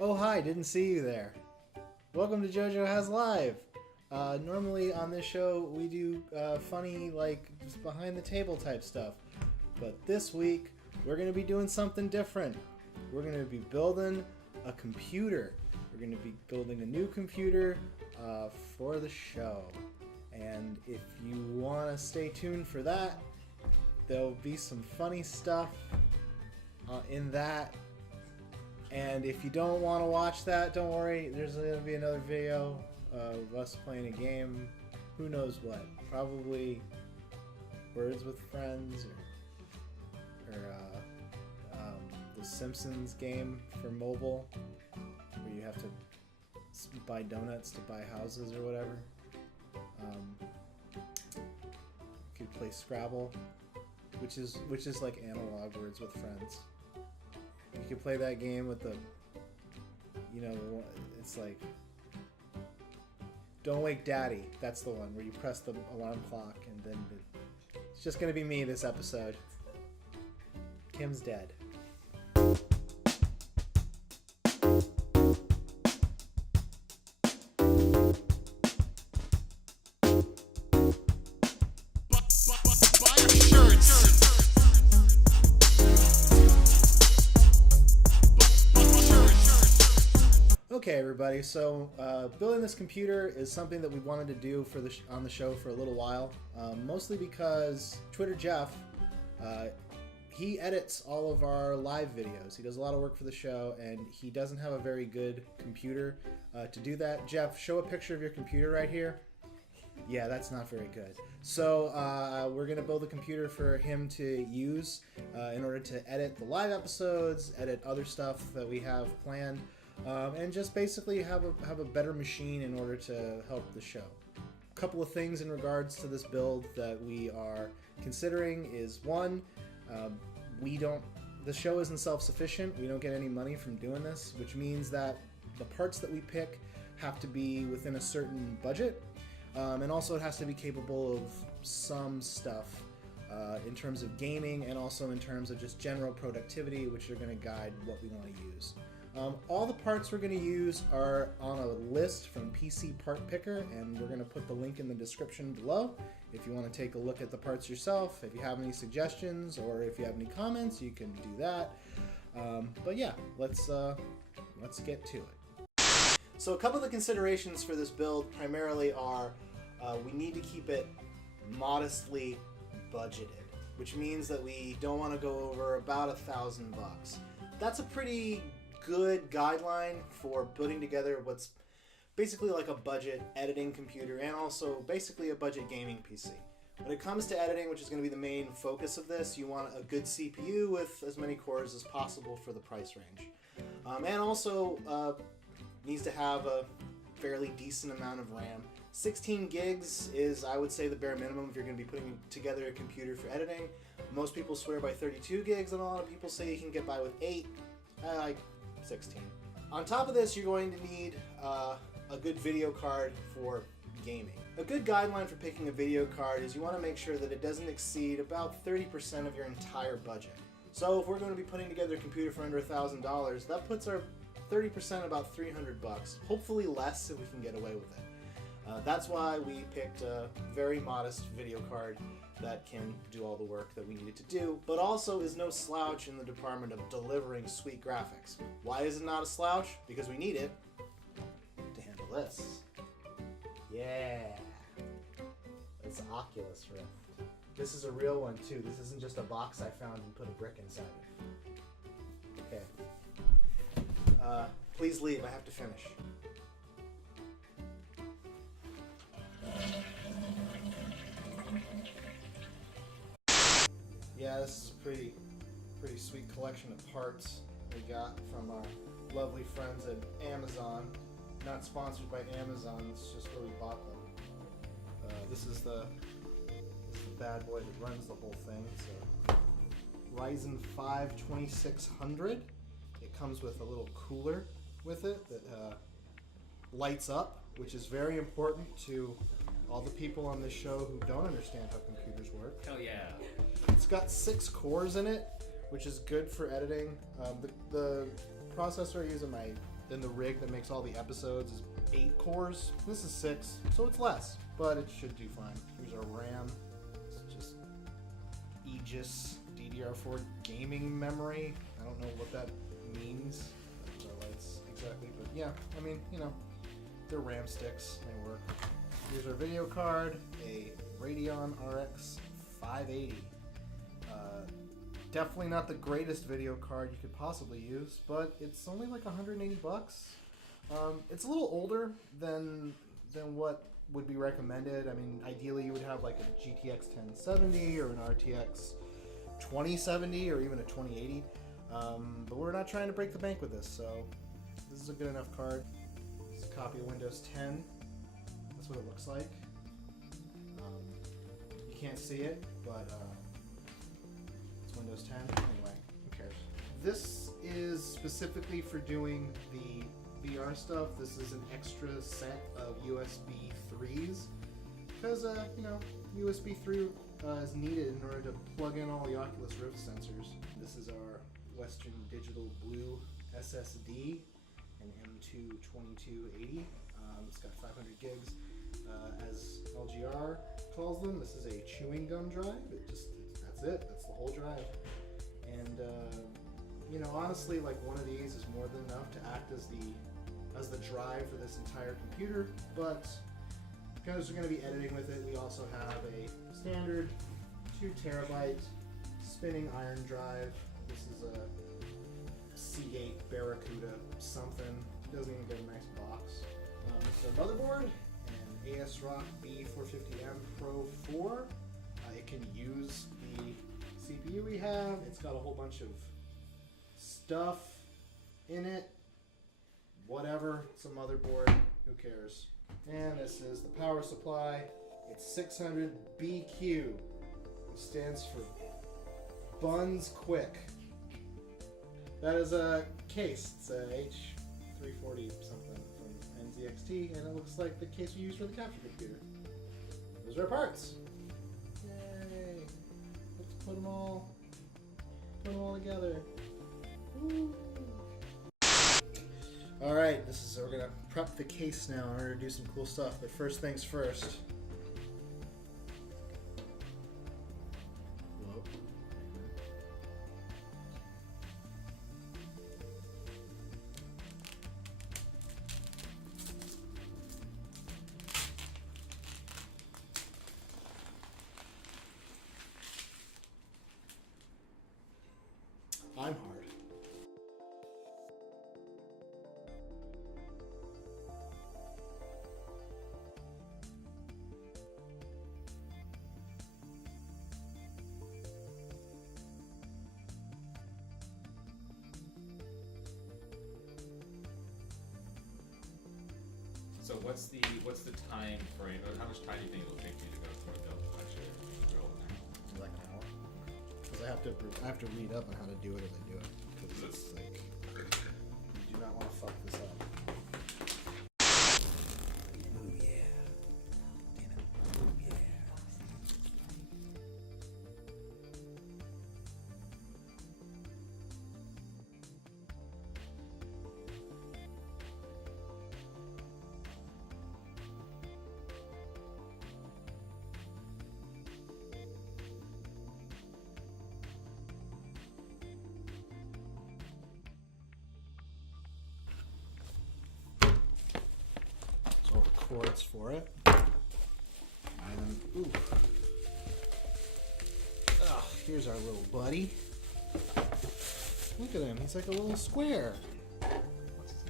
Oh hi, didn't see you there. Welcome to JoJo Has Live. Normally on this show we do funny, like, just behind the table type stuff. But this week we're going to be doing something different. We're going to be building a computer. We're going to be building a new computer for the show. And if you want to stay tuned for that, there'll be some funny stuff in that. And if you don't want to watch that, don't worry, there's going to be another video of us playing a game. Who knows what? Probably Words with Friends or the Simpsons game for mobile, where you have to buy donuts to buy houses or whatever. You could play Scrabble, which is like analog Words with Friends. You could play that game with the, it's like, Don't Wake Daddy. That's the one where you press the alarm clock and then it's just going to be me this episode. Kim's dead. Okay, everybody. So building this computer is something that we wanted to do for on the show for a little while, mostly because Twitter Jeff, he edits all of our live videos. He does a lot of work for the show, and he doesn't have a very good computer to do that. Jeff, show a picture of your computer right here. Yeah, that's not very good. So we're going to build a computer for him to use in order to edit the live episodes, edit other stuff that we have planned. And just basically have a better machine in order to help the show. A couple of things in regards to this build that we are considering is, one, the show isn't self-sufficient. We don't get any money from doing this, which means that the parts that we pick have to be within a certain budget, and also it has to be capable of some stuff in terms of gaming and also in terms of just general productivity, which are going to guide what we want to use. All the parts we're going to use are on a list from PC Part Picker, and we're going to put the link in the description below if you want to take a look at the parts yourself. If you have any suggestions or if you have any comments, you can do that. But yeah, let's get to it. So a couple of the considerations for this build primarily are we need to keep it modestly budgeted, which means that we don't want to go over about $1,000. That's a pretty good guideline for putting together what's basically like a budget editing computer and also basically a budget gaming PC. When it comes to editing, which is going to be the main focus of this, you want a good CPU with as many cores as possible for the price range. And also needs to have a fairly decent amount of RAM. 16 gigs is, I would say, the bare minimum if you're going to be putting together a computer for editing. Most people swear by 32 gigs, and a lot of people say you can get by with 8. I like 16. On top of this, you're going to need a good video card for gaming. A good guideline for picking a video card is you want to make sure that it doesn't exceed about 30% of your entire budget. So if we're going to be putting together a computer for under $1,000, that puts our 30% about $300. Hopefully less if we can get away with it. That's why we picked a very modest video card that can do all the work that we need it to do, but also is no slouch in the department of delivering sweet graphics. Why is it not a slouch? Because we need it to handle this. Yeah. It's Oculus Rift. This is a real one too. This isn't just a box I found and put a brick inside it. Okay. Please leave, I have to finish. Yeah, this is a pretty sweet collection of parts we got from our lovely friends at Amazon. Not sponsored by Amazon, it's just where we bought them. This is the bad boy that runs the whole thing. So Ryzen 5 2600. It comes with a little cooler with it that lights up, which is very important to all the people on this show who don't understand how computers work. Hell yeah. It's got 6 cores in it, which is good for editing. The processor I use on my Then the rig that makes all the episodes is 8 cores. This is 6, so it's less, but it should do fine. Here's our RAM. It's just Aegis DDR4 gaming memory. I don't know what that means. Lights exactly, but yeah, I mean, you know, they're RAM sticks. They work. Here's our video card, a Radeon Rx 580. Definitely not the greatest video card you could possibly use, but it's only like 180 bucks. It's a little older than what would be recommended. I mean, ideally you would have like a GTX 1070 or an RTX 2070 or even a 2080. But we're not trying to break the bank with this, so this is a good enough card. It's a copy of Windows 10. That's what it looks like. You can't see it, but it's Windows 10. Anyway, who cares? This is specifically for doing the VR stuff. This is an extra set of USB 3s because, you know, USB 3 is needed in order to plug in all the Oculus Rift sensors. This is our Western Digital Blue SSD, an M2 2280. It's got 500 gigs. As LGR calls them, this is a chewing gum drive. That's it. That's the whole drive. And you know, honestly, like one of these is more than enough to act as the drive for this entire computer. But because we're going to be editing with it, we also have a standard 2 terabyte spinning iron drive. This is a Seagate Barracude something. It doesn't even get a nice box. This is our motherboard, an ASRock B450M Pro 4. It can use the CPU we have. It's got a whole bunch of stuff in it. Whatever, it's a motherboard, who cares? And this is the power supply. It's 600 BQ, which stands for Buns Quick. That is a case. It's a H340 something from NZXT, and it looks like the case we use for the capture computer. Those are our parts. Yay! Let's put them all together. Woo. All right, we're gonna prep the case now in order to do some cool stuff. But first things first. Whoa. I'm hard. So what's the time frame, or how much time do you think it'll take you to go through the actually drill? Like an hour. Because I have to read up on how to do it as I do it. Because it's like, you do not want to fuck this up. Ooh yeah. Damn it. Ooh yeah. All the cords for it. And ooh. Oh, here's our little buddy. Look at him, he's like a little square. What's his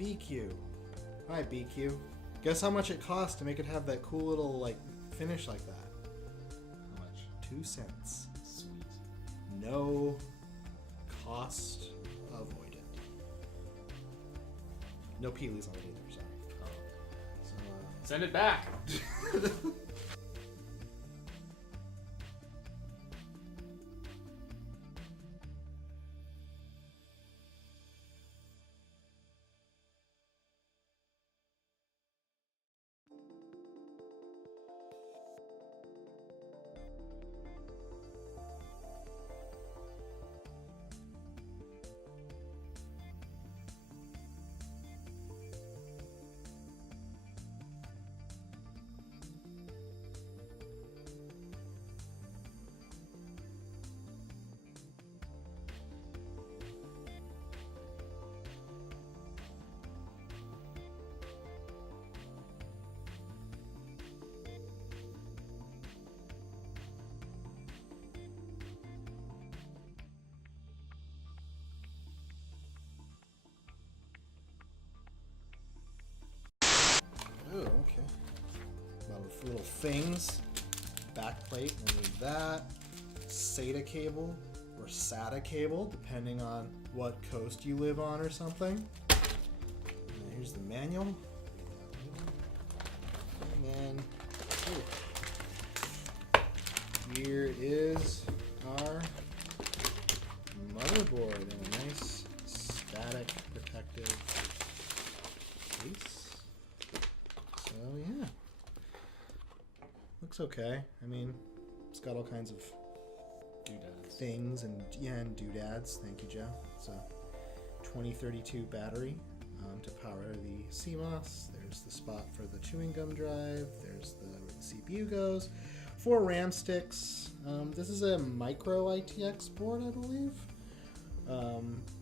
name? BQ. Hi BQ. Guess how much it costs to make it have that cool little like finish like that? How much? 2 cents. Sweet. No cost avoided. No peelies on it either, sorry. Oh. So, Send it back! little things. Back plate, we'll need that. SATA cable or SATA cable, depending on what coast you live on or something. And here's the manual. And then here is our motherboard in a nice static protective case. So yeah, looks okay. I mean, it's got all kinds of Doodads. things and doodads. Thank you, Joe. It's a 2032 battery to power the CMOS. There's the spot for the chewing gum drive. There's where the CPU goes. 4 RAM sticks. This is a micro ITX board, I believe.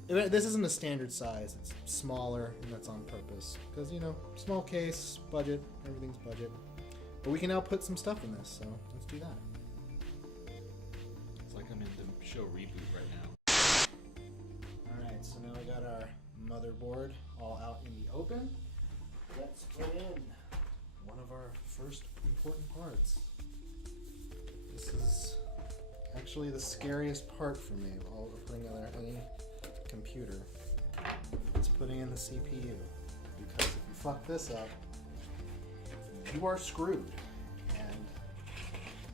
This isn't a standard size. It's smaller, and that's on purpose because, you know, small case, budget, everything's budget. But we can now put some stuff in this, so let's do that. It's like I'm in the show reboot right now. Alright, so now we got our motherboard all out in the open. Let's put in one of our first important parts. This is actually the scariest part for me of all of putting together any computer. It's putting in the CPU. Because if you fuck this up, you are screwed. And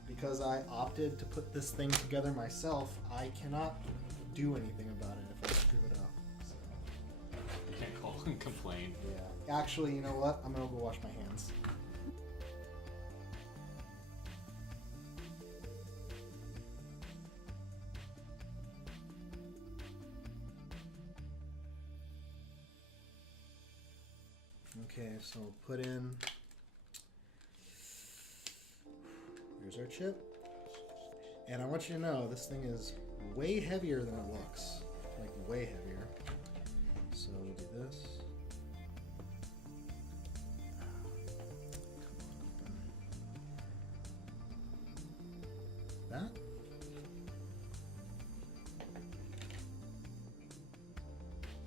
because I opted to put this thing together myself, I cannot do anything about it if I screw it up. So, You can't call and complain. yeah. Actually, you know what? I'm gonna go wash my hands. Okay, so we'll put in, here's our chip, and I want you to know this thing is way heavier than it looks, like way heavier. So we'll do this. Come on, open. That.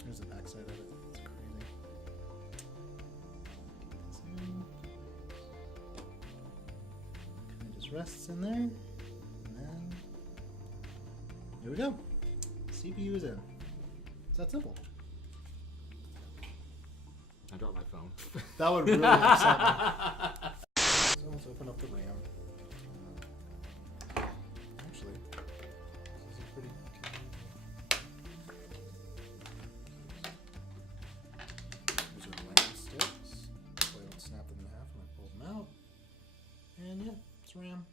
Here's the back side of it. It's crazy. Kind of just rests in there, and then here we go. CPU is in. It's that simple. I dropped my phone. That would really upset me. So let's open up the RAM. Actually, this is a pretty These are RAM sticks. So I don't snap them in half when I pull them out. And yeah, it's RAM.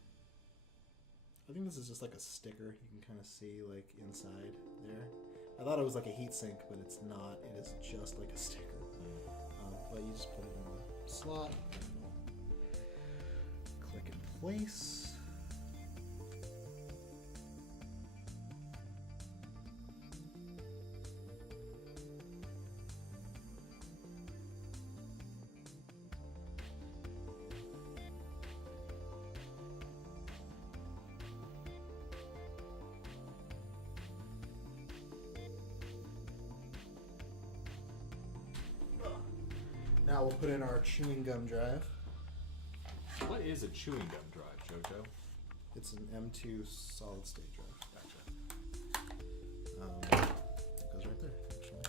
I think this is just like a sticker. You can kind of see like inside there. I thought it was like a heat sink, but it's not. It is just like a sticker. But you just put it in the slot, and it'll click in place. Now we'll put in our chewing gum drive. What is a chewing gum drive, Jojo? It's an M2 solid state drive. Gotcha. It goes right there, actually.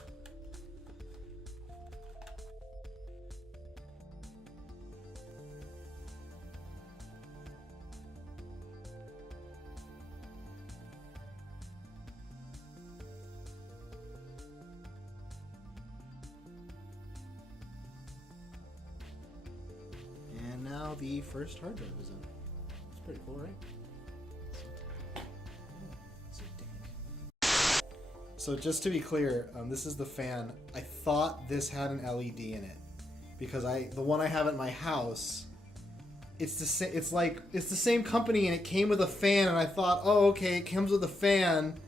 And now the first hard drive is in. It's pretty cool, right? So dank. So just to be clear, this is the fan. I thought this had an LED in it because the one I have at my house, it's the same. It's the same company, and it came with a fan. And I thought, oh, okay, it comes with a fan.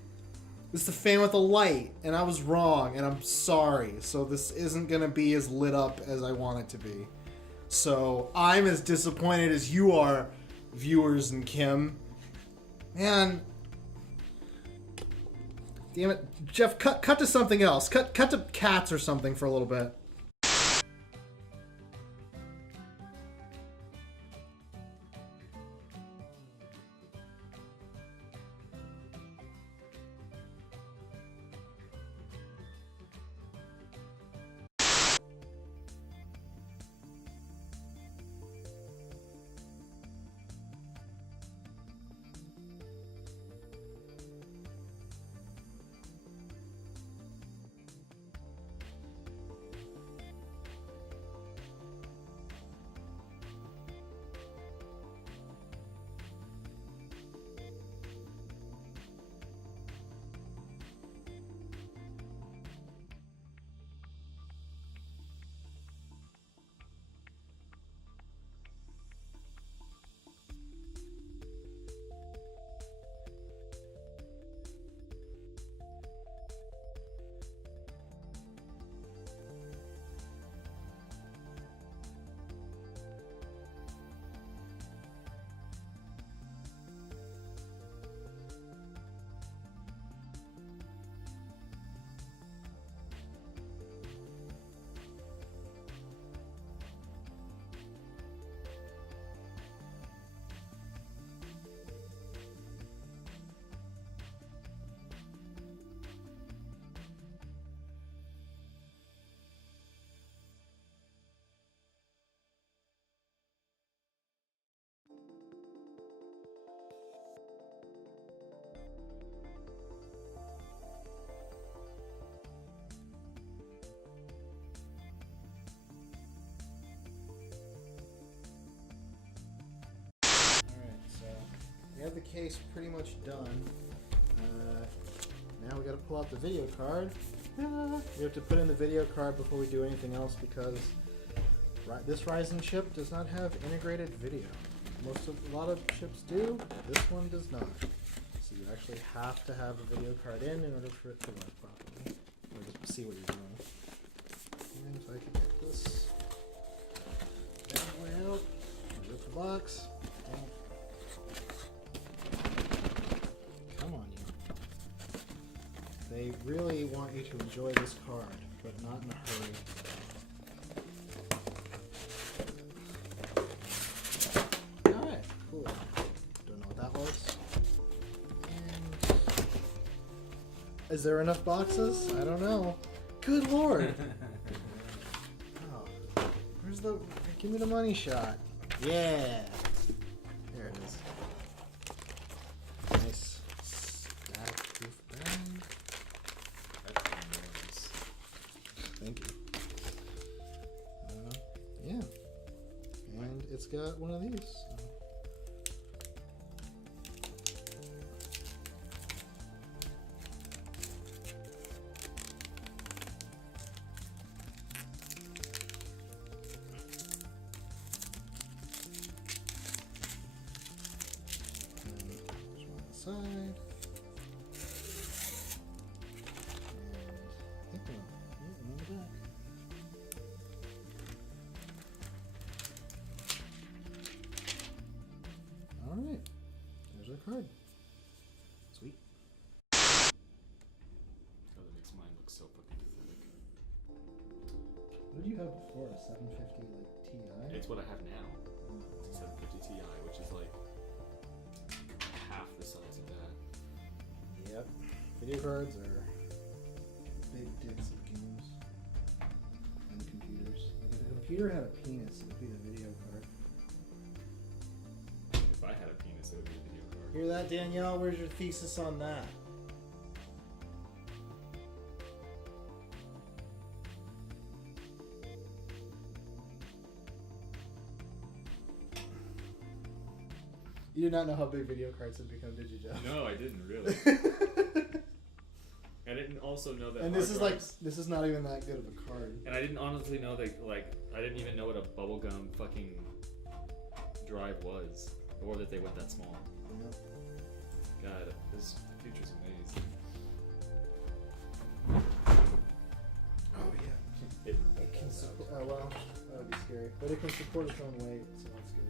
It's the fan with a light, and I was wrong, and I'm sorry. So this isn't gonna be as lit up as I want it to be. So I'm as disappointed as you are, viewers and Kim. Man, damn it, Jeff, cut to something else. Cut to cats or something for a little bit. have the case pretty much done. Now we got to pull out the video card. We have to put in the video card before we do anything else because this Ryzen chip does not have integrated video. A lot of chips do, but this one does not. So you actually have to have a video card in order for it to work properly. Or just see what you're doing. And if I can get this bad boy out, rip the box. Come on, you. They really want you to enjoy this card, but not in a hurry. Alright, cool. Don't know what that was. And is there enough boxes? I don't know. Good lord! Oh, where's the... Give me the money shot. Yeah! There it is. Nice stack-proof bag. Thank you. Yeah. And it's got one of these. Side. And I think one in the back. Alright. There's our card. Sweet. Oh, that makes mine look so fucking pathetic. What did you have before? A 750 like Ti? It's what I have now. It's a 750 Ti, which is like half the size of that. Yep. Video cards are big dicks of games and computers. Like if a computer had a penis, it would be the video card. If I had a penis, it would be a video card. Hear that, Danielle? Where's your thesis on that? You did not know how big video cards had become, did you, Jeff? No, I didn't really. I didn't also know that. And this is this is not even that good of a card. And I didn't honestly know that, I didn't even know what a bubblegum fucking drive was, or that they went that small. Yep. God, this future's amazing. Oh yeah. It can support. Oh well, that would be scary, but it can support its own weight, so that's good.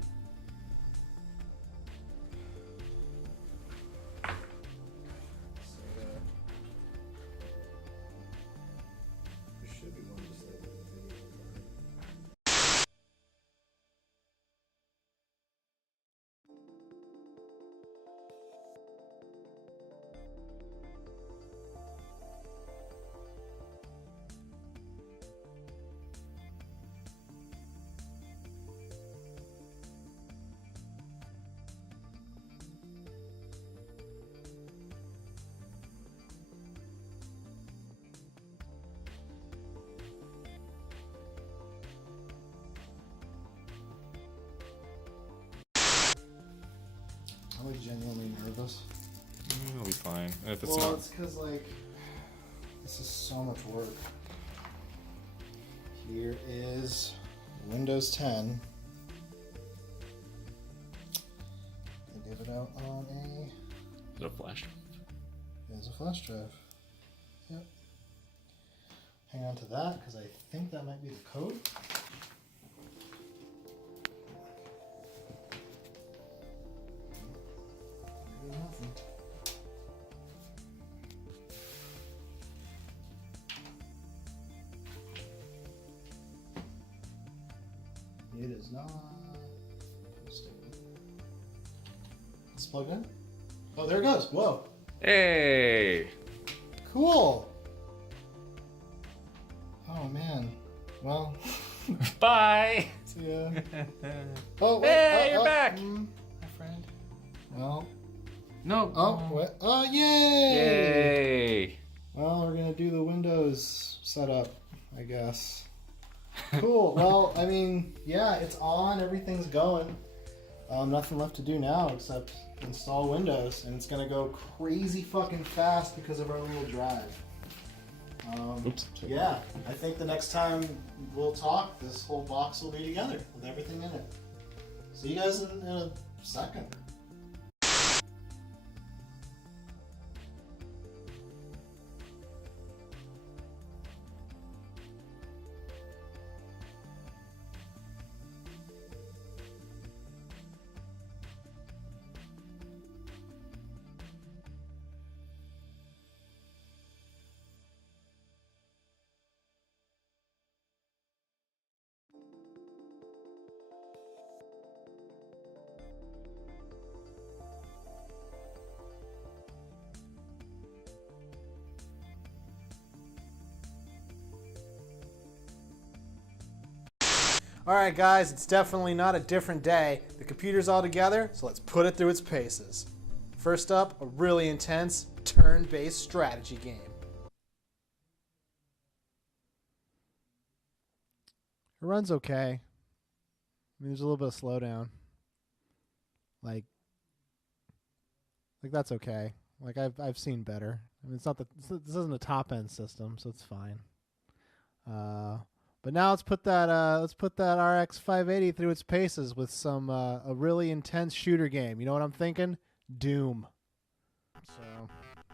I'm like genuinely nervous. It'll be fine. If it's well, not... it's because like this is so much work. Here is Windows 10. They gave it out on a... Is it a flash? It is a flash drive. Yep. Hang on to that because I think that might be the code. Nothing. It is not. It's plugged in. Oh, there it goes. Whoa. Hey! Cool. Oh man. Well. Bye! See ya. Oh, wait. Hey, you're back! My friend. Well. No. Oh, what? Oh, yay! Yay! Well, we're gonna do the Windows setup, I guess. Cool. Well, I mean, yeah, it's on. Everything's going. Nothing left to do now except install Windows, and it's gonna go crazy fucking fast because of our little drive. Oops. Yeah, I think the next time we'll talk, this whole box will be together with everything in it. See you guys in a second. All right, guys, it's definitely not a different day. The computer's all together, so let's put it through its paces. First up, a really intense turn-based strategy game. It runs okay. I mean, there's a little bit of slowdown. Like that's okay. Like I've seen better. I mean, this isn't a top-end system, so it's fine. But now let's put that RX 580 through its paces with some a really intense shooter game. You know what I'm thinking? Doom. So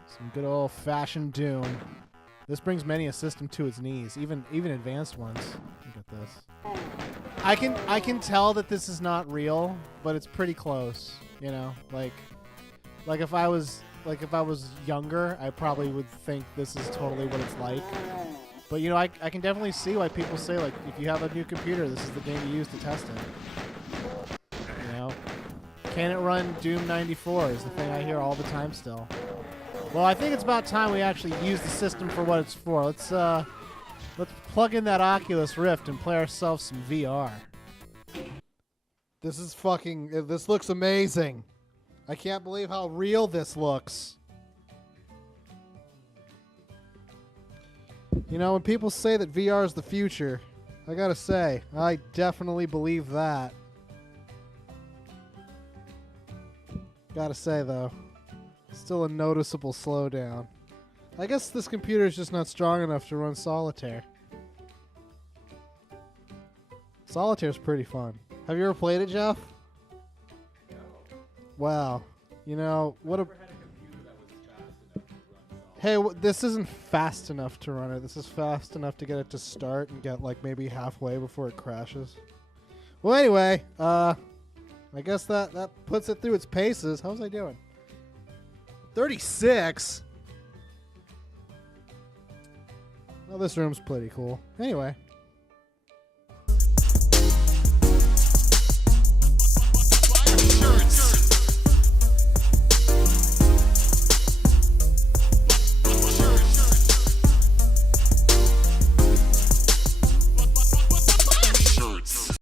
some good old-fashioned Doom. This brings many a system to its knees, even advanced ones. Look at this. I can tell that this is not real, but it's pretty close. You know, like if I was younger, I probably would think this is totally what it's like. But, you know, I can definitely see why people say, like, if you have a new computer, this is the game you use to test it. You know? Can it run Doom 94 is the thing I hear all the time still. Well, I think it's about time we actually use the system for what it's for. Let's plug in that Oculus Rift and play ourselves some VR. This looks amazing. I can't believe how real this looks. You know, when people say that VR is the future, I gotta say, I definitely believe that. Gotta say, though, still a noticeable slowdown. I guess this computer is just not strong enough to run Solitaire. Solitaire's pretty fun. Have you ever played it, Jeff? No. Wow. You know, what a... Never had a computer that was fast enough to run solid. Hey, this isn't fast enough to run it. This is fast enough to get it to start and get, like, maybe halfway before it crashes. Well, anyway, I guess that puts it through its paces. How's I doing? 36? Well, this room's pretty cool. Anyway.